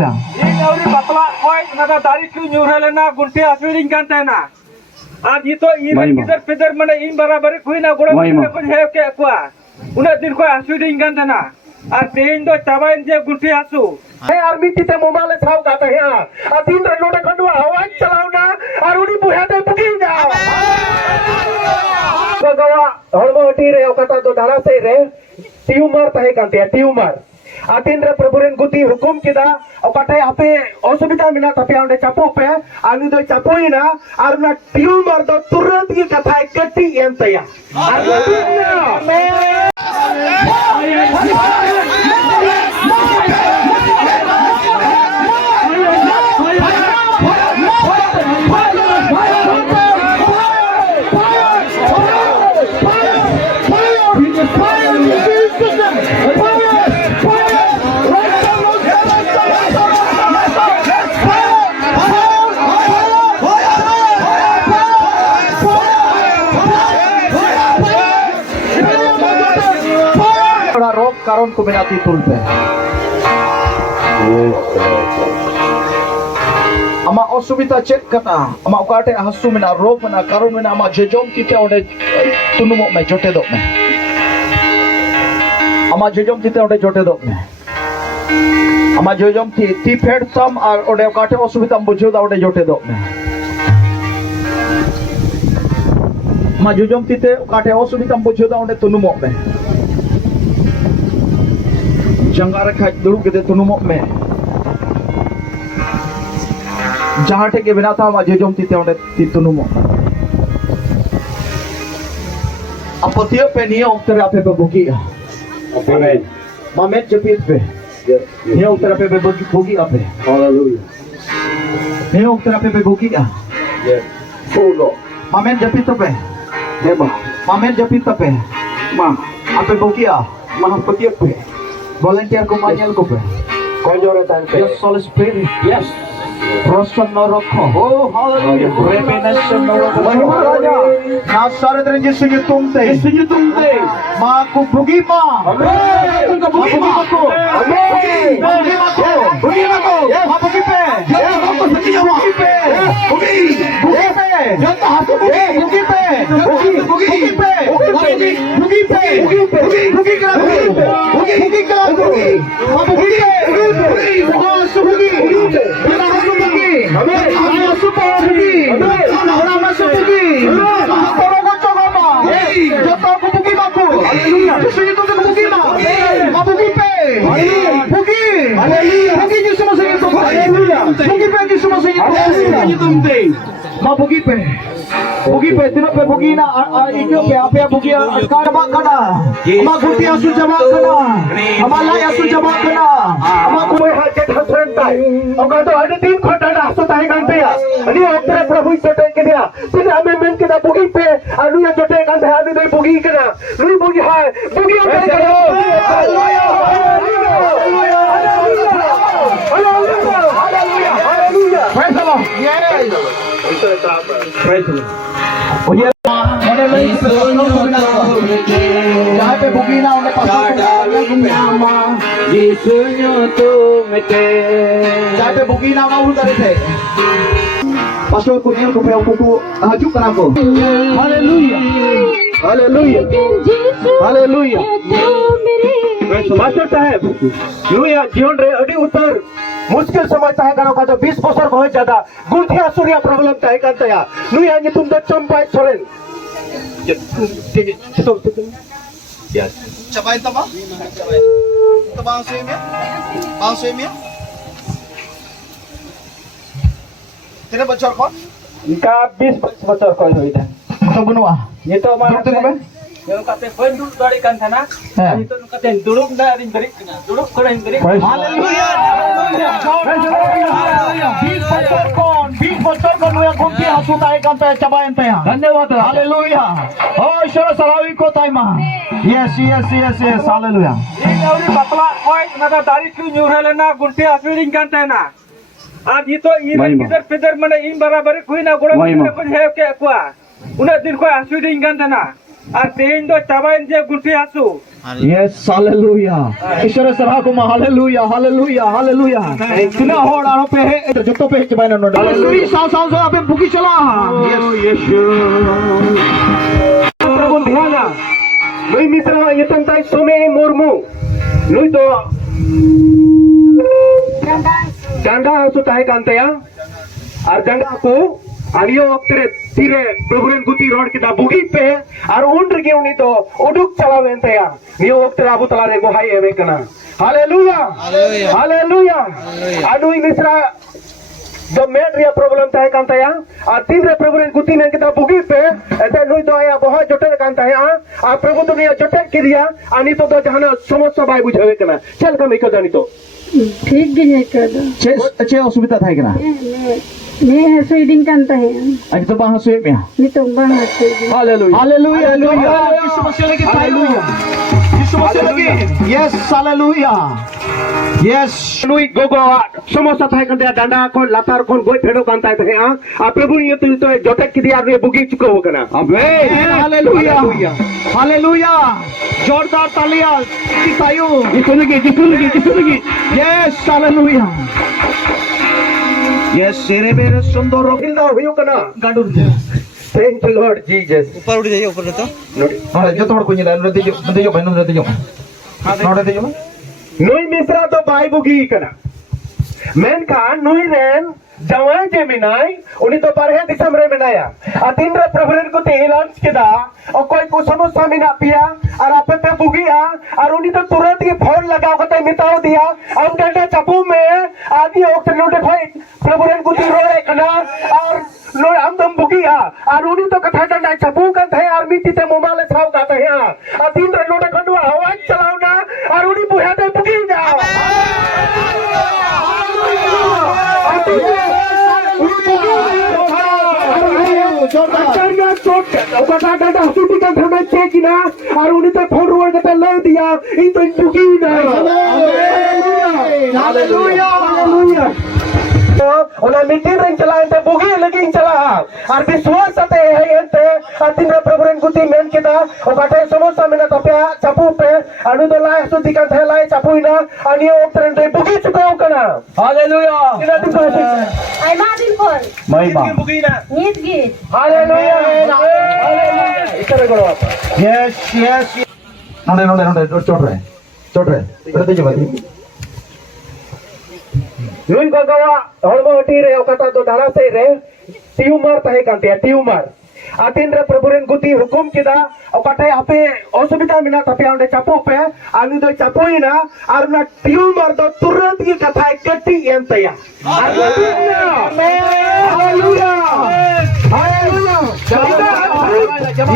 Haleluya. Ini auri batla koi nada dari ku nyurelena gunti aswing kan tena. Ad itu ini peder mana in barabar kui na gora pun है के कुआ. Una दिन को aswing kan tena. Ad दिन तो चाबाइन जे gunti asu. है army तीते mobile छाव गाता है आ दिन रे लोडे कंडवा हवा चलावना और उडी बुहाते पुगी जा गवा हळमोटी रे ओकटा तो डाला से रे ट्यूमर तहे कांते ट्यूमर आतिन रे प्रभुरेन गुती हुकुम किदा ओकटे आपे असुविधा मिना तपे आंडे चापो पे आनी दो चापोइना और ना ट्यूमर दो तुरंत की कथा कटी एंतया रोग कारण को बिना तुल पे अमा असुविधा चेक करना अमा उकाटे हसु में ना रोग में ना कारण में ना अमा जेजोम तीते ओडे तुनुमो में जोटे दो में अमा जेजोम तीते ओडे जोटे दो में अमा जेजोम ती फेड सम और ओडे उकाटे असुविधा बुझो दा ओडे जोटे दो में अमा जेजोम तीते उकाटे असुविधा बुझो दा ओडे तुनुमो में जंगा रखा दुरुक के तुनुमो में जहाँ टे बिना था मा जेजोम तीते ओडे ती तुनुमो अपतियो पे नियो उतर आपे पे बुकी आपे मामेट जपीत पे नियो उतर आपे पे बुकी आपे हालेलुया नियो उतर आपे पे बुकी फुलो मामेट जपीत पे देबा मामेट जपीत पे मा आपे बुकी मा अपतियो पे volunteer kumanyal ko pe konjore tan pe yes Holy Spirit yes Prosanna rakho oh hallelujah revelation महिमा राजा नासरत रे यीशु तुमते मां को बुगी मां आमेन तुमको बुगी मां को आमेन बुगी मां को मां बुगी पे हमको सच्ची बुगी पे बुगी पे जब हाथ बुगी पे बुगी पे बुगी पे बुगी करा बुगी करा बुगी मां बुगी पे मां सुबुगी बिना सुबुगी हमें सुपर बुगी हमरा में सुबुगी तोरो को चगमा जब को बुगी माको हालेलुया यीशु तो बुगी मां बुगी पे बुगी हालेलुया बुगी यीशु मसीह तो हालेलुया बुगी पे यीशु मसीह हालेलुया मां बुगी पे दिनों पे बुगी ना इक्यो पे आपे बुगी कारबा कना मा गुटी आसु जमा कना हमाला आसु जमा कना मा कोई हाथ हसरन ताई ओका तो अडे तीन खोटा आसु ताई कांते अनि ओकरे प्रभु चटे के दिया फिर हमें मेन के बुगी पे अनु ये चटे कांते आदि दे बुगी कना लुई बुगी है बुगी ओटे करो hallelujah hallelujah hallelujah hallelujah hallelujah praise the lord praise the lord ओये मोने में जहां पे बुगी ना उन्हें यीशु तुमते जहां पे बुगी ना उन करे थे पास्टर को नियल को पे को हजू करा को हालेलुया हालेलुया हालेलुया मास्टर साहब लुया जीवन रे अडी उतर मुश्किल समय तय करो का तो 20 बছর बहुत ज्यादा गुंठिया सूर्य प्रॉब्लम तय करता है लुया ये तुम तो चंपाई सोरेन यस चबाई तबा तो बांसुई में कितने बच्चों को इनका 20 बच्चों को हुई था तो बनवा ये तो हमारा yang kate pendul dari kan sana itu kate duduk dari kena duduk keren dari haleluya haleluya 20 bocor kon yang kunci hasutai kan pe cabain pe धन्यवाद haleluya oh ईश्वर सरावी को ताइमा yes haleluya ini auri batla koi nada dari ku nyurelena gunti aswing kan tena ad itu ini peder mana in barabar kui na gora pun है के कुआ una din ko aswing kan tena और तेन दो चाबाइन जे गुंटी आसू Yes, hallelujah. ईश्वर सराह को hallelujah, hallelujah, hallelujah. कितना होड़ आरो पे है इधर जुत्तों पे चबाई ना नोट हालेलुया साउंड आप बुकी चला yes प्रभु ध्यान नई मित्र ये तंताई सोमे मुर्मू नई तो डंडा हासु ताहे कांते या और डंडा को अनियो वक्तरे तीरे प्रभुरेन गुती रोड किदा बुगी पे और उन रगे उनी तो उडुक चलावेंते या नियो वक्तरे आबू तलारे गोहाई एवे कना हालेलुया हालेलुया अडुई मिश्रा जो मेन रिया प्रॉब्लम ताहे कांता या और तीरे प्रभुरेन गुती में किदा बुगी पे एते नुई तो या बहुत जोटे कांता है आ प्रभु तो निया जोटे किरिया अनि तो जहाना समस्या बाय बुझावे कना चल कम इको जानी तो ठीक भी है कर चे असुविधा थाई कना ने है स्वीडिंग कांता है आज तो बाहर से में ni तो बाहर से हालेलुया हालेलुया यीशु मसीह लगे हालेलुया यीशु मसीह लगे यस हालेलुया यस नुई गोगो समोसा थाई कंते डांडा को लातार को गोई फेडो कांता है आ प्रभु ये तो जोटक की दिया रे बुगी चुको हो कना अबे हालेलुया हालेलुया जोरदार तालियां की तायो जिसु लगी यस हालेलुया यस सेरे मेरे सुंदर हिलदा हुयो कना गाडुर थैंक यू लॉर्ड जीसस ऊपर उठ जाइए ऊपर तो नोड़े जो तोड़ कुछ नोड़े जो भाई नोड़े जो नुई मिश्रा तो बाई बुगी कना मेन का नुई रेन जवान जे मिनाई उनी तो पर है दिसम रे मिनाया अतिन रे प्रभुरेन को ते लॉन्च किदा और कोई को समस्या मिना पिया और आपे पे बुगिया और उनी तो तुरंत ही फोन लगाओ कते मिटाओ दिया हम डंडा चपू में आदि ओक्ट नोटे भाई प्रभुरेन को ती रोए कना और लो हम दम बुगिया और उनी तो कथा डंडा चपू का थे और मिटी ते मोबाइल छाव का थे अतिन रे नोटे खंडवा आवाज चलाओ ना और उनी बुहा ते बुगी जा और उन्हें तो फोन रोड के ले दिया इन तो चुकी ना मिट्टी रंग चला इंते बुगी लगी चला और विश्वास सते है इंते अतिन प्रभुरेन गुती मेन किदा और बाटे समोसा में ना तपया चपू पे अनु तो लाए सुधी का थैलाए चपू ना अनियो ओक्तरन ते बुगी चुकाओ कना हालेलुया इना दिन को आई मा दिन पर माई मां बुगी ना गीत गीत हालेलुया हालेलुया इतरे करो आप यस यस नोडे चोट रहे प्रति जवादी नुई गगवा हळमो हटी रे ओकता तो डाला से रे ट्यूमर तहे कांते ट्यूमर आतिन रे प्रभुरेन गुती हुकुम किदा ओकटे आपे असुविधा मिना तपे आंडे चापो पे आनु दो चापोई ना और ना ट्यूमर दो तुरंत की कथा कटी एंतया हालेलुया हालेलुया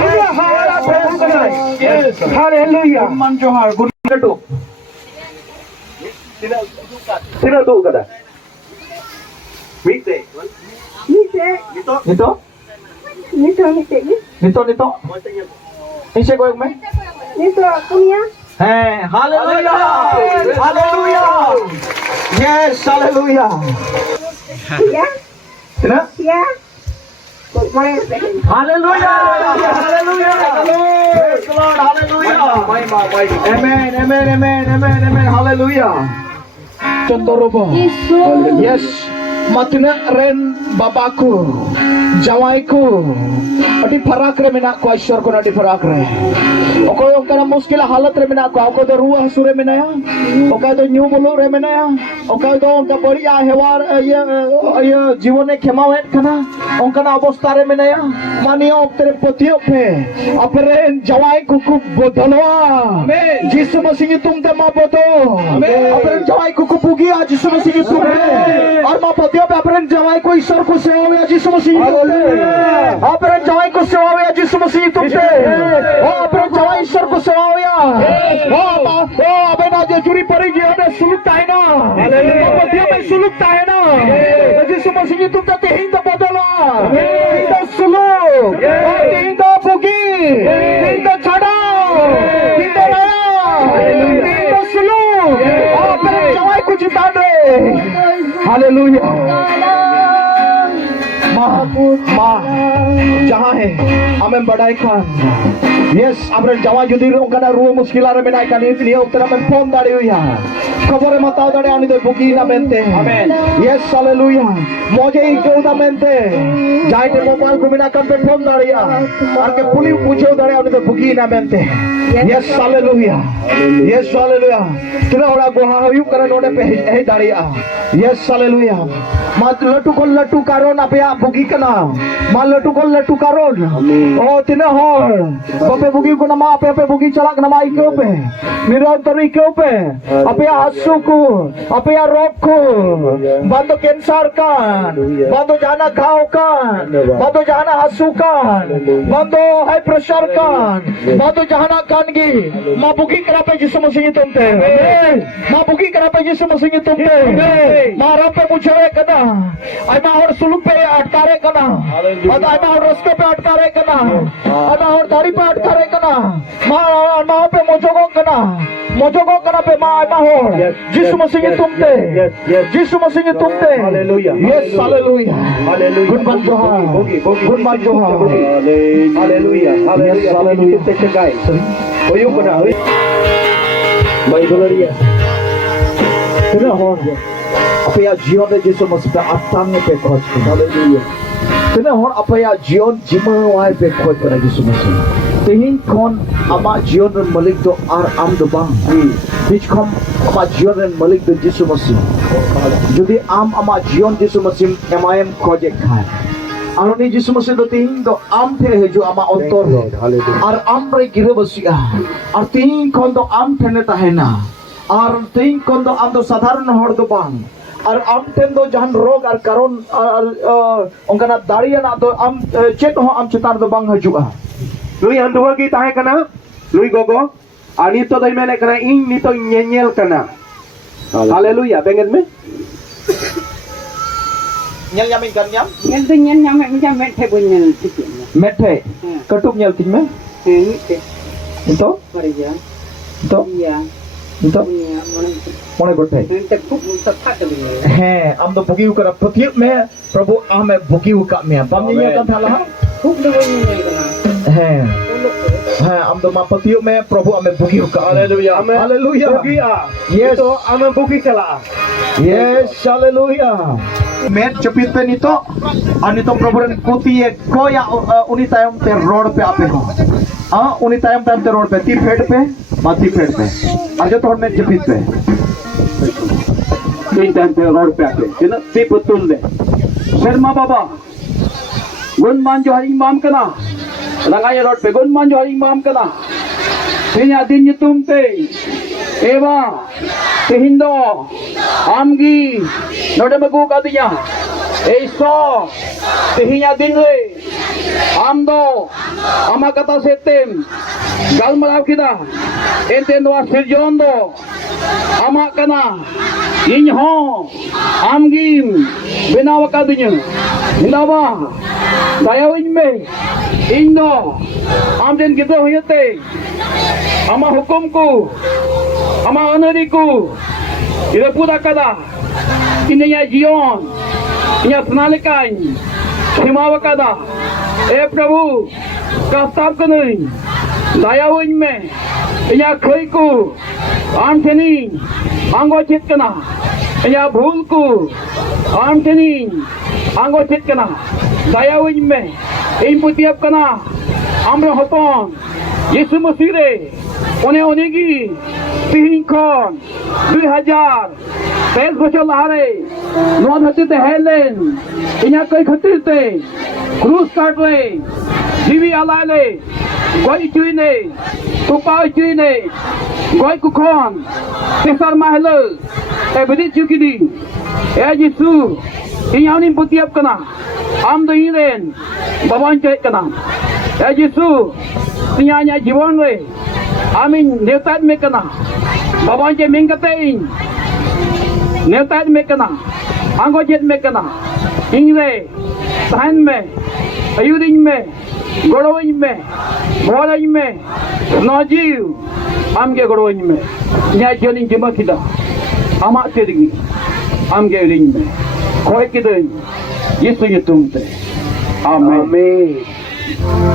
ये हमारा प्रभु का यस हालेलुया मन जोहार good to Sino tu kada? Mite. Nito. Nise ko me? Nito punya Hey, hallelujah. Hallelujah. Yes, hallelujah. ya Sino? ya boleh Hallelujah. Hallelujah. Praise the Lord. Hallelujah. Amen. Hallelujah. Contoh robo. Yes. Matina ren babaku, jawaiku, adi farak re mina ko aishwar ko adi farak re. Okoy okara muskil halat re mina ko okoy do ruah hasu re mina ya, okoy do nyu bolu re mina ya, okoy do onka bariya hewar ye jibone khemawet kana, onka na obostha re mina ya. Maniyo oktere potiyo pe, apre jawaiku ku bodolwa. Jisu Masih tum te ma bodo. Apre jawaiku ku bugi a Jisu Masih tum te. और मां पतियों पे अपने जवाई को ईश्वर को सेवा में यीशु मसीह अपने जवाई को सेवा में यीशु मसीह तुमसे ओ अपने जवाई ईश्वर को सेवा में ओ अबे ना जो चुरी पड़ी जी ने सुलगता है ना पतियों में सुलगता है ना यीशु मसीह तुम तो तेहिं तो बदलो तेहिं तो सुलग तेहिं तो बुगी तेहिं तो छड़ाओ तेहिं तो लाओ तेहिं तो सुलग अपने जवाई को जिता दे हालेलुया माँ जहाँ है हमें बढ़ाई खान यस अपने जवा जुदी रोकना रूह मुश्किल आ रहे में नहीं करनी इसलिए उत्तर में फोन दाड़ी हुई है खबर मताओ दाड़ी आने दे बुकी ना बनते हैं यस हालेलुया मुझे एक जोड़ा बनते जाए टे मोबाइल को बिना कर पे फोन दाड़िया और के पुलिस पूछे दाड़ी आने दे बुकी ना बनते हैं यस हालेलुया तेरा बड़ा गुहा हुई करने वाले पे है दाड़िया यस हालेलुया मत लट्टू कारोन आप या बुकी करना मां लट्टू कारोन ओ तिने हो पे बुगी को नमा पे बुगी चला नमा क्यों पे मेरा तरी क्यों पे अपे हसु को अपे रोग को बंदो कैंसर कान बंदो जाना घाव कान बंदो जाना हसु कान बंदो हाई प्रेशर कान बंदो जाना कान की मां बुगी करा पे जिस मसीह तुम पे मां बुगी करा पे जिस मसीह तुम पे मारा पे मुझे कदा आई मां और सुलूक पे अटकारे कदा और आई मां और रस्ते पे अटकारे कदा आई मां और दाढ़ी पे अटकारे कदा मां पे मोजोगो कना पे मां आई मां हो जिस मसीह तुम पे जिस मसीह तुम पे हालेलुया यस हालेलुया गुड मन जो हालेलुया हालेलुया ते चगाई ओयो कना बाइबल तेरा हो apa ya jion de jisu masih atang pe khoj haleluya tena hor apa ya jion jima wai pe khoj para jisu masih tehin kon ama jion ren malik do ar am do bang bich kom ama jion ren malik do jisu masih jodi am ama jion jisu masih emayam khoj khai aroni jisu masih do tehin do am the heju ama ontor ar am re gire basia ar tehin kon do am thene tahena ar tehin kon do am do sadharan hor do bang और आम ten दो जहान रोग और कारण उनका दाड़िया ना तो आम चेक हो आम चितार दो बांग हजुआ लुई अंधुआ की ताहे कना लुई गोगो आनी तो दई मैंने कना इन नी तो न्येल कना हालेलुया बेंगन में nyel nyam ikan nyam Nyel tu nyel mete pun nyel sikit. mete ketuk nyel tin me Ini itu kerja. itu Iya. itu Iya. mone gote Nanti pun tepat tu ni. है हम तो bookie कर प्रत्येक में प्रभु हमें bookie का में बम ये kan thala Pun tu nyel kena. है हम तो मा प्रत्येक में प्रभु हमें बुकी का हालेलुया हालेलुया बुकी आ yes तो हमें बुकी चला yes हालेलुया मैं चपित पे नहीं तो अनि तो प्रभु ने कोती है को या उनी टाइम पे रोड पे आते हो हां उनी टाइम पे रोड पे ती फेट पे माती फेट पे आज तो मैं चपित पे तीन टाइम पे रोड पे आते है ना ती पुतुल दे शर्मा बाबा गुणमान जो हरि माम कना लगाया रोड पे गुणमान जो हरि माम कना तेnya दिन ये तुम ते एवा tehindo amgi node bagu kadinya eiso tehinya dinle amdo ama kata setem gal malaw kita ente noa sirjondo ama kana inho amgim binaw kadinya hinawa dayawin me indo amden kita hoyete ama hukumku ama anariku ida puda kada innya jion innya penalikan himawa kada prabhu kastab kanai dayawin me innya khoiku amtheni ango chit kana innya bhulku amtheni ango chit kana dayawin me in putiap kana amra hopon yesu masire one onegi tihin kon 2023 bachor lahare non hatte helen inya kai khatirte cruise katle jivi alale goi chuine tupa chuine goi kukhon tesar mahlo e bidi chukidi e jisu inya ni putiap kana am do iren baban chet kana e jisu inya jiwon we amin netat me kana baban je mingkatein netat me kana ango jet me kana ingre tahan me ayudin me goroin me borain me nojiu amge goroin me nya jonin jema kita amak terigi amge ring me koi kidin yesu yetumte Amen.